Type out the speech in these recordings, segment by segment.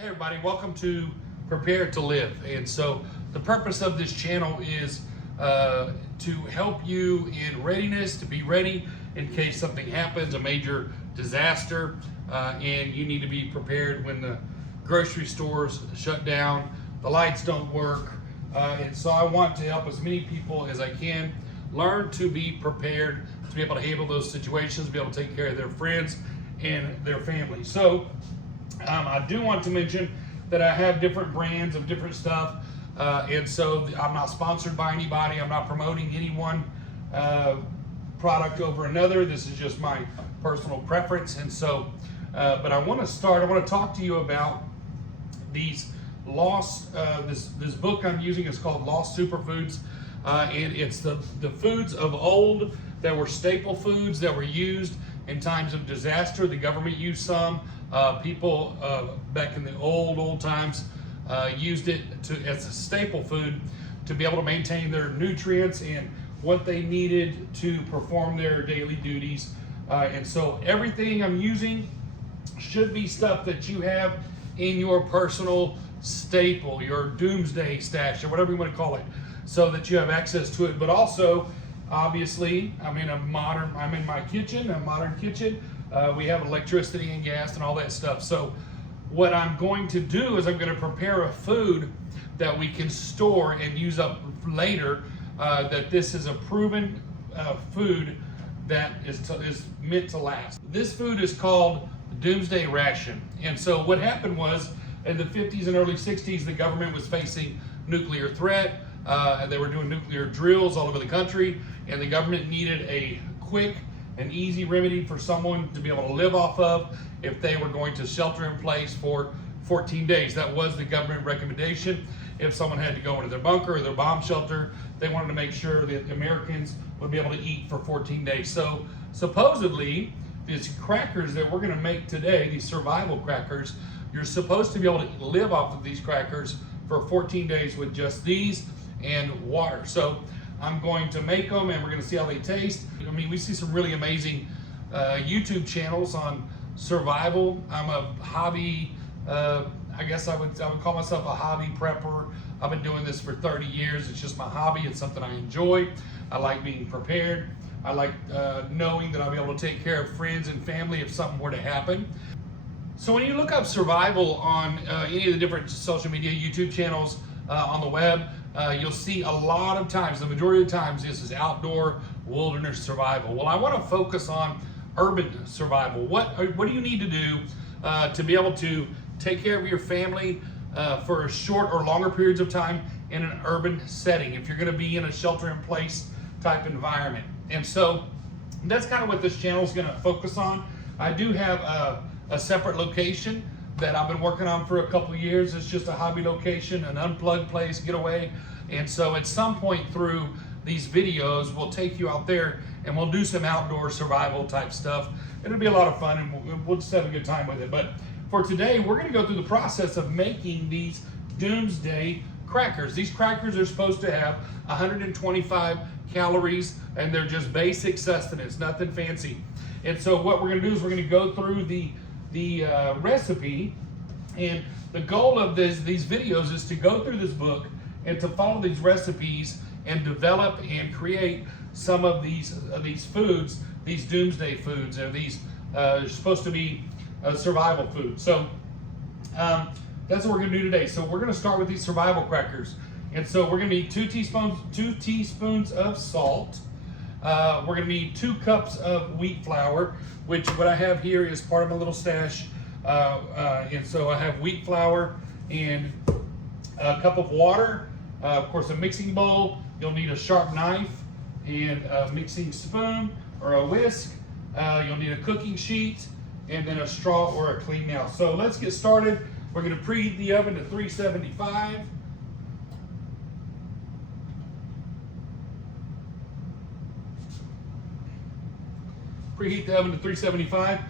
Hey everybody, welcome to Prepare to Live. And so the purpose of this channel is to help you in readiness, to be ready in case something happens, a major disaster, and you need to be prepared when the grocery stores shut down, the lights don't work. And so I want to help as many people as I can learn to be prepared, to be able to handle those situations, be able to take care of their friends and their family. So I do want to mention that I have different brands of different stuff, and so I'm not sponsored by anybody. I'm not promoting any one product over another. This is just my personal preference. And so, but I want to talk to you about these lost, this book I'm using is called Lost Superfoods, and it's the foods of old that were staple foods that were used in times of disaster. The government used some. People back in the old times used it as a staple food to be able to maintain their nutrients and what they needed to perform their daily duties. And so everything I'm using should be stuff that you have in your personal staple, your Doomsday stash, or whatever you want to call it, so that you have access to it. But also, obviously, I'm in my kitchen, a modern kitchen. We have electricity and gas and all that stuff. So what I'm going to do is I'm going to prepare a food that we can store and use up later, that this is a proven food that is meant to last. This food is called Doomsday Ration. And so what happened was, in the 50s and early 60s, the government was facing nuclear threat. They were doing nuclear drills all over the country, and the government needed a quick and easy remedy for someone to be able to live off of if they were going to shelter in place for 14 days. That was the government recommendation. If someone had to go into their bunker or their bomb shelter, they wanted to make sure that Americans would be able to eat for 14 days. So supposedly, these crackers that we're going to make today, these survival crackers, you're supposed to be able to live off of these crackers for 14 days with just these and water. So I'm going to make them, and we're going to see how they taste. I mean, we see some really amazing YouTube channels on survival. I'm a hobby, I guess I would call myself a hobby prepper. I've been doing this for 30 years. It's just my hobby. It's something I enjoy. I like being prepared. I like knowing that I'll be able to take care of friends and family if something were to happen. So when you look up survival on any of the different social media, YouTube channels, on the web, you'll see a lot of times, the majority of the times, this is outdoor wilderness survival. Well, I want to focus on urban survival. What do you need to do to be able to take care of your family for a short or longer periods of time in an urban setting, if you're going to be in a shelter-in-place type environment? And so that's kind of what this channel is going to focus on. I do have a separate location that I've been working on for a couple of years. It's just a hobby location, an unplugged place, getaway. And so at some point through these videos, we'll take you out there and we'll do some outdoor survival type stuff. It'll be a lot of fun, and we'll just have a good time with it. But for today, we're gonna go through the process of making these Doomsday crackers. These crackers are supposed to have 125 calories, and they're just basic sustenance, nothing fancy. And so what we're gonna do is we're gonna go through the recipe, and the goal of these videos is to go through this book and to follow these recipes and develop and create some of these foods, these Doomsday foods, and these are supposed to be survival food. So that's what we're going to do today. So we're going to start with these survival crackers, and so we're going to need 2 teaspoons of salt. We're going to need 2 cups of wheat flour, which what I have here is part of my little stash. And so I have wheat flour and a cup of water, of course a mixing bowl. You'll need a sharp knife and a mixing spoon or a whisk. You'll need a cooking sheet and then a straw or a clean nail. So let's get started. We're going to preheat the oven to 375. Preheat the oven to 375.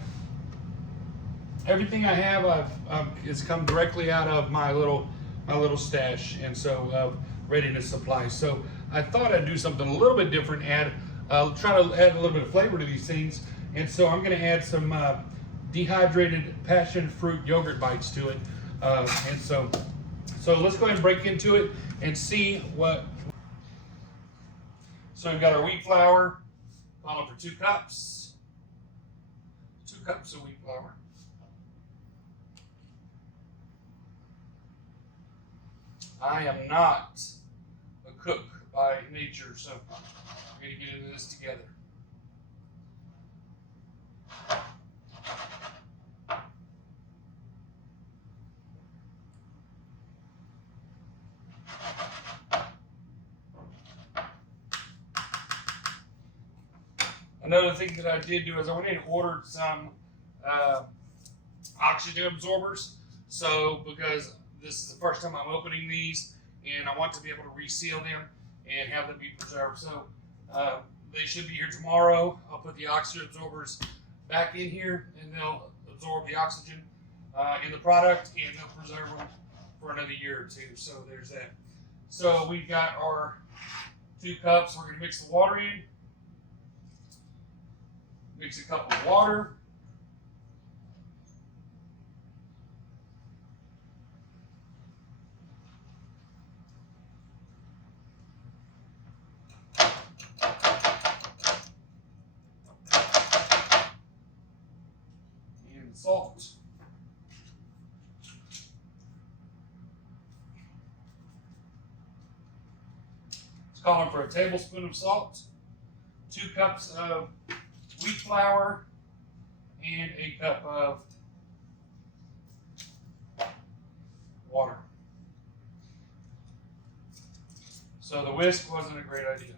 Everything I have, it's come directly out of my little stash, and so of readiness supplies. So I thought I'd do something a little bit different. Try to add a little bit of flavor to these things, and so I'm going to add some dehydrated passion fruit yogurt bites to it. And so let's go ahead and break into it and see what. So we've got our wheat flour, calling for 2 cups. 2 cups of wheat flour. I am not a cook by nature, so we're going to get into this together. Another thing that I did do is I went in and ordered some oxygen absorbers. So because this is the first time I'm opening these, and I want to be able to reseal them and have them be preserved. So they should be here tomorrow. I'll put the oxygen absorbers back in here, and they'll absorb the oxygen in the product, and they'll preserve them for another year or 2. So there's that. So we've got our 2 cups. We're going to mix the water in. Mix a cup of water. And salt. It's calling for a tablespoon of salt, 2 cups of wheat flour, and a cup of water. So the whisk wasn't a great idea.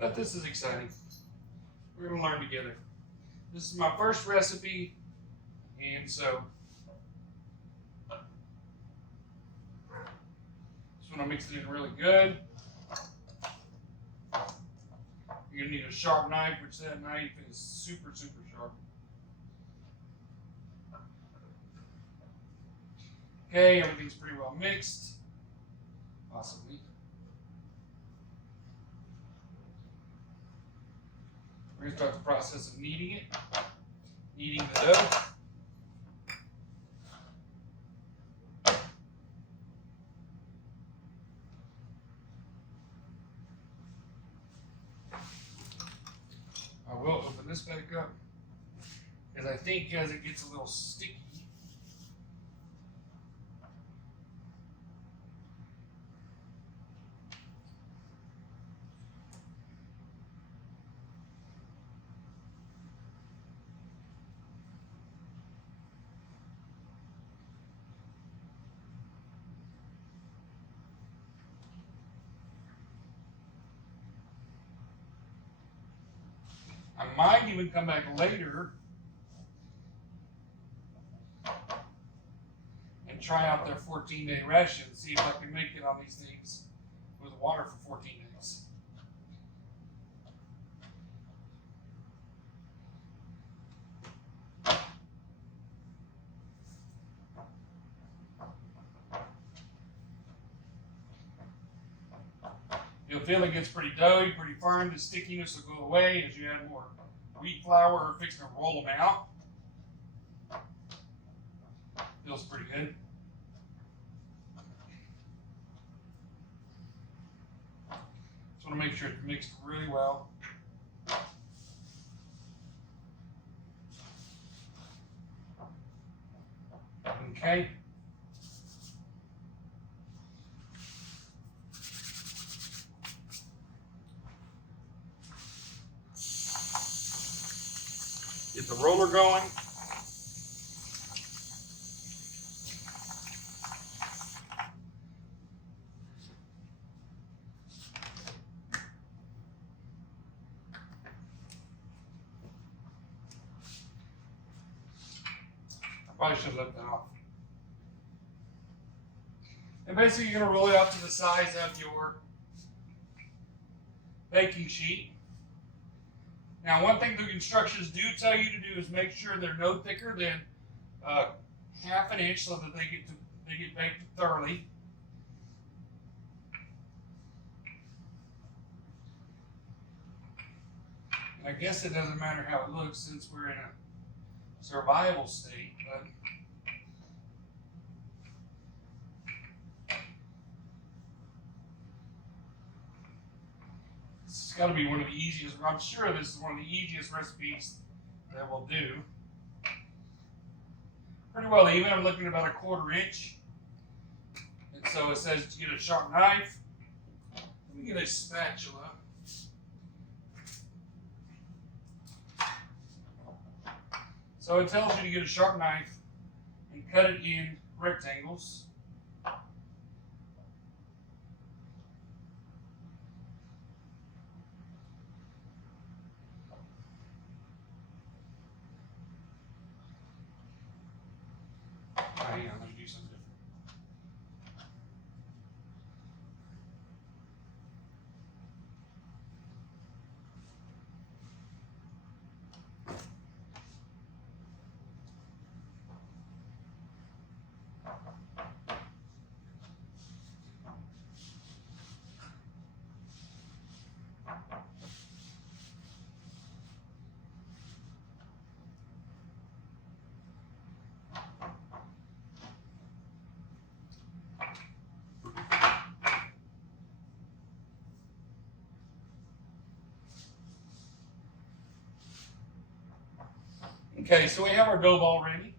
But this is exciting. We're going to learn together. This is my first recipe, and so just want to mix it in really good. You're going to need a sharp knife, which that knife is super, super sharp. Okay, everything's pretty well mixed, possibly. We're going to start the process of kneading it, kneading the dough. I will open this back up, because I think as it gets a little sticky, I might even come back later and try out their 14-day ration, see if I can make it on these things with water for 14 days. You'll feel it gets pretty doughy, pretty firm. The stickiness will go away as you add more wheat flour or fixing to roll them out. Feels pretty good. Just want to make sure it's mixed really well. Okay. Get the roller going. I probably should have left that off. And basically you're going to roll it out to the size of your baking sheet. Now, one thing the instructions do tell you to do is make sure they're no thicker than ½ inch so that they get baked thoroughly. I guess it doesn't matter how it looks since we're in a survival state, but it's got to be one of the easiest. I'm sure this is one of the easiest recipes that we'll do. Pretty well even. I'm looking at about 1/4 inch. And so it says to get a sharp knife. Let me get a spatula. So it tells you to get a sharp knife and cut it in rectangles. Hang on, let me do something different. Okay, so we have our dough ball ready.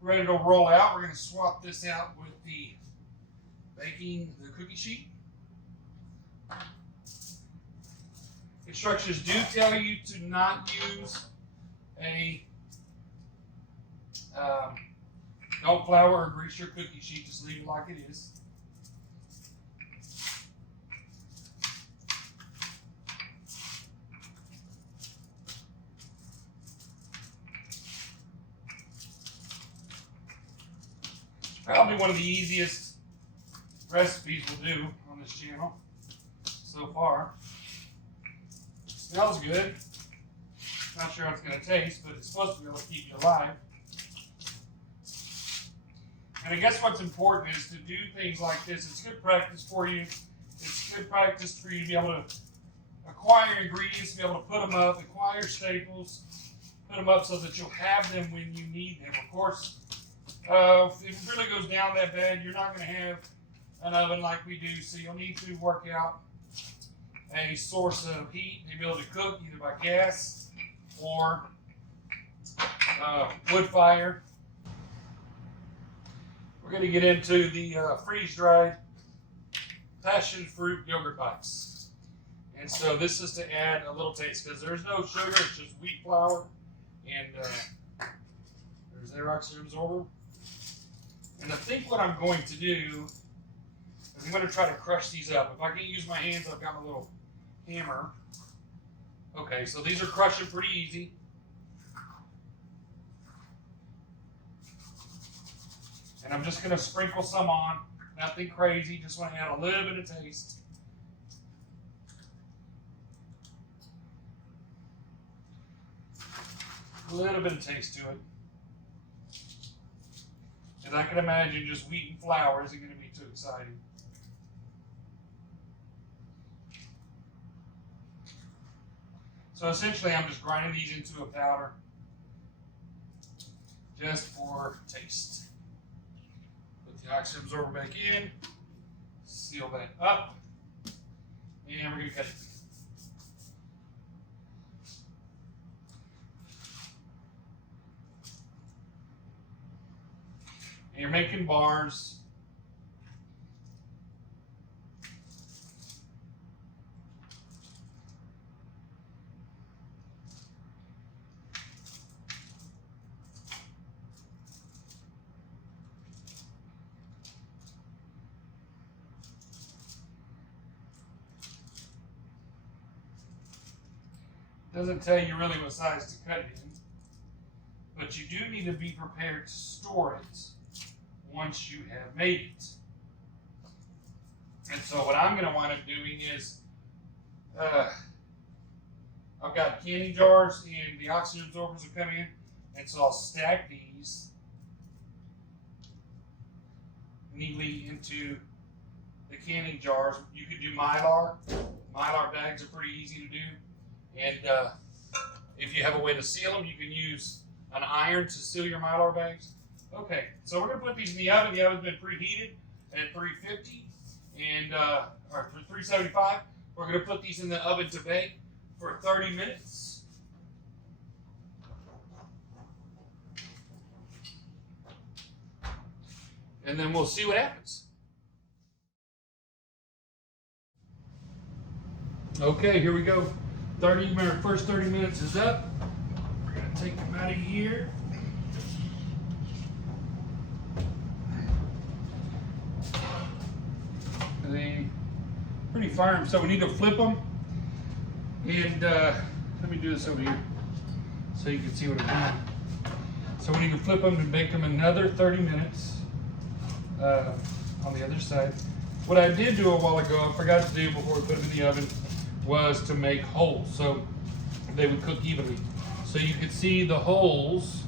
Ready to roll out. We're going to swap this out with the cookie sheet. Instructions do tell you to not use a don't flour or grease your cookie sheet. Just leave it like it is. Probably one of the easiest recipes we'll do on this channel so far. Smells good. Not sure how it's going to taste, but it's supposed to be able to keep you alive. And I guess what's important is to do things like this. It's good practice for you. It's good practice for you to be able to acquire ingredients, to be able to put them up, acquire staples, put them up so that you'll have them when you need them. Of course, if it really goes down that bad, you're not going to have an oven like we do, so you'll need to work out a source of heat to be able to cook either by gas or wood fire. We're going to get into the freeze-dried passion fruit yogurt bites. And so this is to add a little taste because there's no sugar, it's just wheat flour and there's their oxygen absorber. And I think what I'm going to do is I'm going to try to crush these up. If I can't use my hands, I've got my little hammer. Okay, so these are crushing pretty easy. And I'm just going to sprinkle some on. Nothing crazy, just want to add a little bit of taste. A little bit of taste to it. And I can imagine just wheat and flour isn't going to be too exciting. So essentially I'm just grinding these into a powder just for taste. Put the oxygen absorber back in, seal that up, and we're going to cut it. And you're making bars. Doesn't tell you really what size to cut it in, but you do need to be prepared to store it once you have made it. And so what I'm going to wind up doing is I've got canning jars and the oxygen absorbers will come in, and so I'll stack these neatly into the canning jars. You could do Mylar. Mylar bags are pretty easy to do. And if you have a way to seal them, you can use an iron to seal your Mylar bags. Okay, so we're gonna put these in the oven. The oven's been preheated at 350 and or 375. We're gonna put these in the oven to bake for 30 minutes. And then we'll see what happens. Okay, here we go. First 30 minutes is up. We're gonna take them out of here. They pretty firm, so we need to flip them. And let me do this over here so you can see what I'm doing. So we need to flip them and bake them another 30 minutes on the other side. What I did do a while ago, I forgot to do before we put them in the oven, was to make holes so they would cook evenly. So you could see the holes.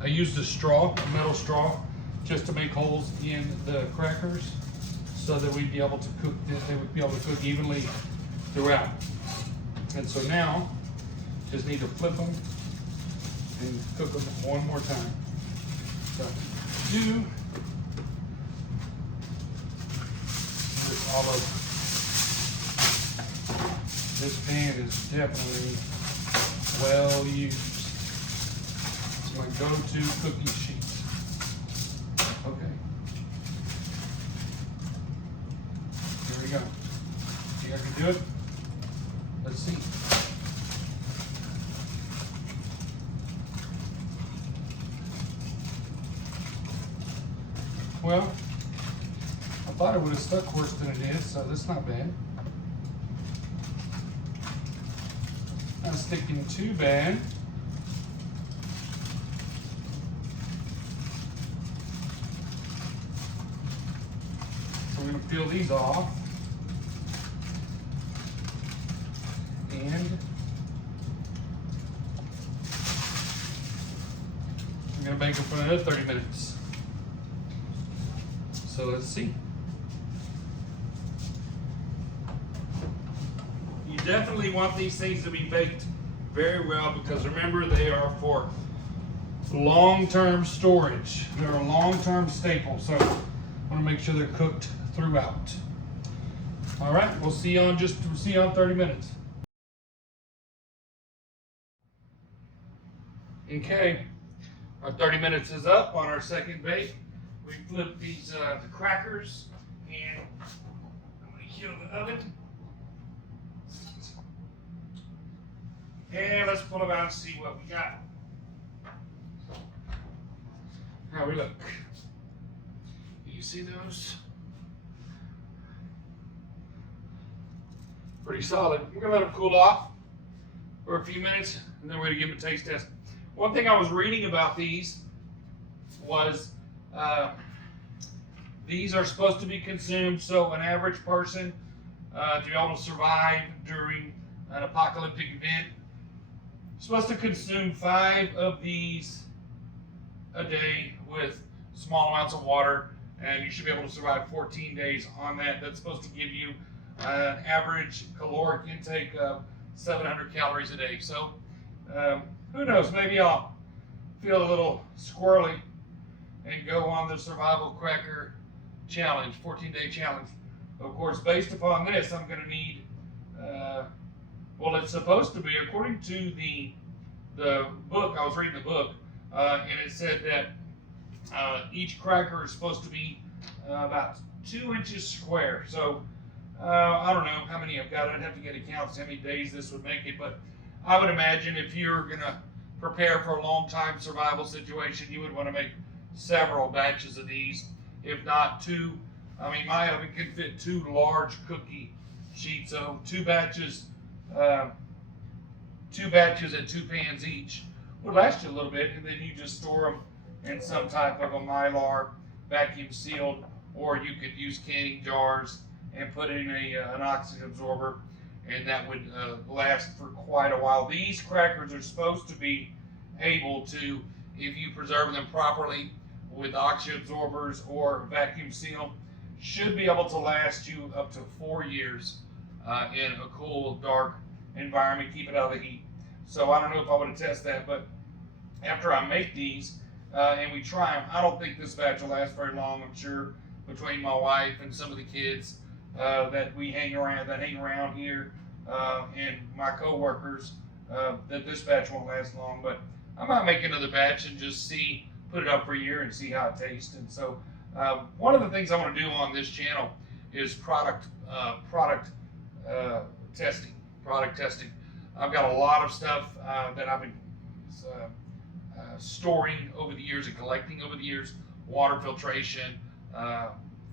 I used a straw, a metal straw, just to make holes in the crackers so that we'd be able to cook, they would be able to cook evenly throughout. And so now, just need to flip them and cook them one more time. So do this all over. This pan is definitely well used. It's my go-to cookie sheet. Okay. Here we go. Think I can do it? Let's see. Well, I thought it would have stuck worse than it is, so that's not bad. Not sticking too bad. So we're going to peel these off. And I'm going to bake them for another 30 minutes. So let's see. You definitely want these things to be baked very well because remember they are for long-term storage. They're a long-term staple, so I want to make sure they're cooked throughout. All right, we'll see you on 30 minutes. Okay, our 30 minutes is up on our second bake. We flip these the crackers and I'm going to heat the oven. And let's pull them out and see what we got. How we look. You see those? Pretty solid. We're going to let them cool off for a few minutes and then we're going to give them a taste test. One thing I was reading about these was these are supposed to be consumed so an average person to be able to survive during an apocalyptic event is supposed to consume 5 of these a day with small amounts of water, and you should be able to survive 14 days on that. That's supposed to give you an average caloric intake of 700 calories a day. So who knows, maybe I'll feel a little squirrely and go on the survival cracker challenge, 14-day challenge. Of course, based upon this, I'm going to need, well, it's supposed to be, according to the book, I was reading the book, and it said that each cracker is supposed to be about 2 inches square. So I don't know how many I've got. I'd have to get accounts how many days this would make it, but I would imagine if you're going to prepare for a long time survival situation, you would want to make several batches of these, if not 2. I mean, my oven can fit 2 large cookie sheets, so 2 batches at 2 pans each would last you a little bit, and then you just store them in some type of a Mylar vacuum sealed, or you could use canning jars and put in an oxygen absorber, and that would last for quite a while. These crackers are supposed to be able to, if you preserve them properly with oxygen absorbers or vacuum seal, should be able to last you up to 4 years in a cool, dark environment, keep it out of the heat. So I don't know if I would test that, but after I make these and we try them, I don't think this batch will last very long. I'm sure between my wife and some of the kids that hang around here, and my coworkers, that this batch won't last long. But I might make another batch and just put it up for a year and see how it tastes. And so one of the things I want to do on this channel is product testing. Product testing. I've got a lot of stuff that I've been storing over the years and collecting over the years. Water filtration,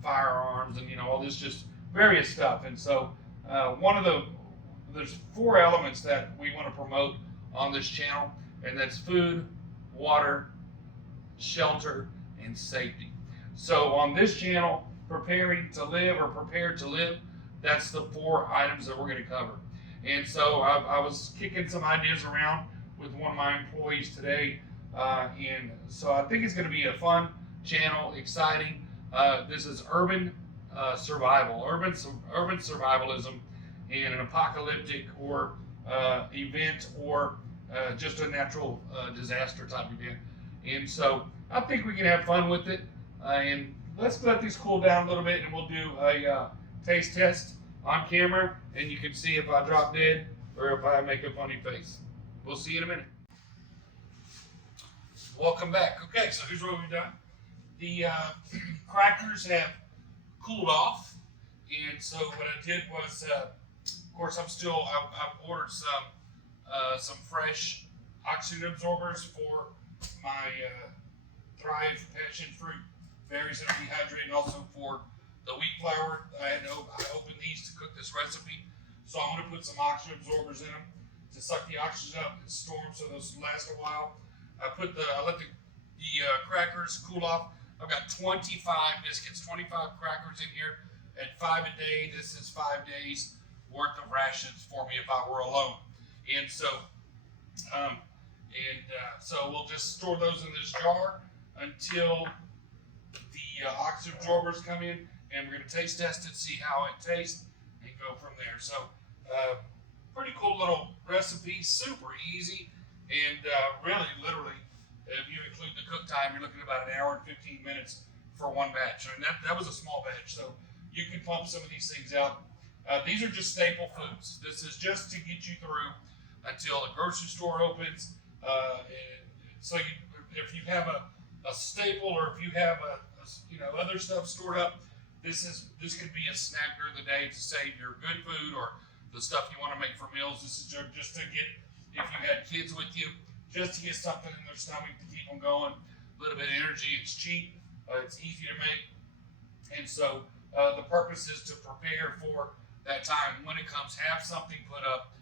firearms, and all this just various stuff. And so there's 4 elements that we want to promote on this channel, and that's food, water, shelter, and safety. So on this channel, preparing to live or prepared to live, that's the 4 items that we're going to cover. And so I was kicking some ideas around with one of my employees today, and so I think it's going to be a fun channel, exciting. This is urban survival, urban survivalism, and an apocalyptic or event, or just a natural disaster type event. And so I think we can have fun with it. And let's let these cool down a little bit, and we'll do a taste test on camera, and you can see if I drop dead or if I make a funny face. We'll see you in a minute. Welcome back. Okay, so here's what we've done. The crackers have cooled off, and so what I did was, of course, I've ordered some fresh oxygen absorbers for my Thrive passion fruit berries that are dehydrated, and also for the wheat flour. I opened these to cook this recipe, so I'm going to put some oxygen absorbers in them to suck the oxygen up and store them so those last a while. I let the crackers cool off. I've got 25 biscuits, 25 crackers in here at 5 a day. This is 5 days worth of rations for me if I were alone. And so, so we'll just store those in this jar until the oxygen absorbers come in, and we're going to taste test it, see how it tastes, and go from there. So, pretty cool little recipe, super easy, and really, literally, if you include the cook time, you're looking at about 1 hour and 15 minutes for one batch. I mean, that was a small batch, so you can pump some of these things out. These are just staple foods. This is just to get you through until the grocery store opens. So if you have a staple, or if you have other stuff stored up, this could be a snack during the day to save your good food or the stuff you want to make for meals. This is just to get, if you had kids with you, just to get something in their stomach to keep them going. A little bit of energy. It's cheap. It's easy to make. And so the purpose is to prepare for that time when it comes. Have something put up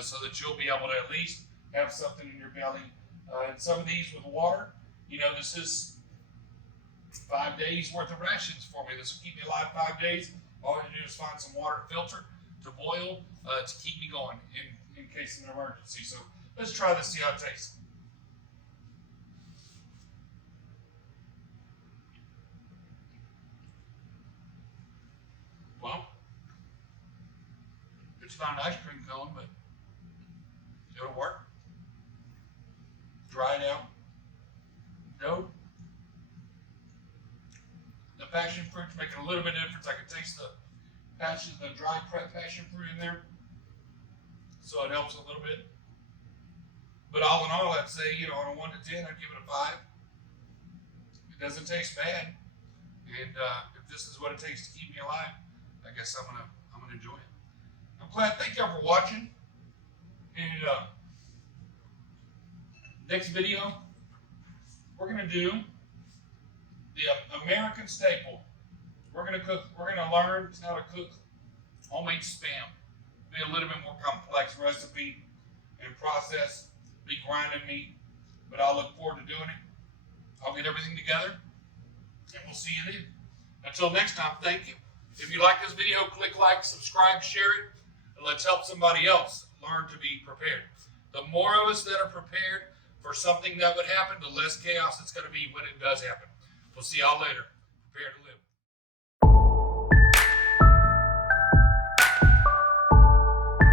so that you'll be able to at least have something in your belly. And some of these with water, this is 5 days worth of rations for me. This will keep me alive 5 days. All I do is find some water to filter, to boil, to keep me going in case of an emergency. So let's try this, see how it tastes. Well, it's not an ice cream cone, but it'll work. Dry it out. No. The passion fruit's making a little bit of difference. I can taste the dry passion fruit in there, so it helps a little bit. But all in all, I'd say, on a 1 to 10, I'd give it a 5. It doesn't taste bad, and if this is what it takes to keep me alive, I guess I'm gonna enjoy it. I'm glad. Thank y'all for watching. And next video, we're gonna do the American staple. We're gonna learn how to cook homemade Spam. Be a little bit more complex recipe and process. Be grinding meat, but I'll look forward to doing it. I'll get everything together, and we'll see you then. Until next time, thank you. If you like this video, click like, subscribe, share it, and let's help somebody else learn to be prepared. The more of us that are prepared for something that would happen, the less chaos it's going to be when it does happen. We'll see y'all later. Prepare to live.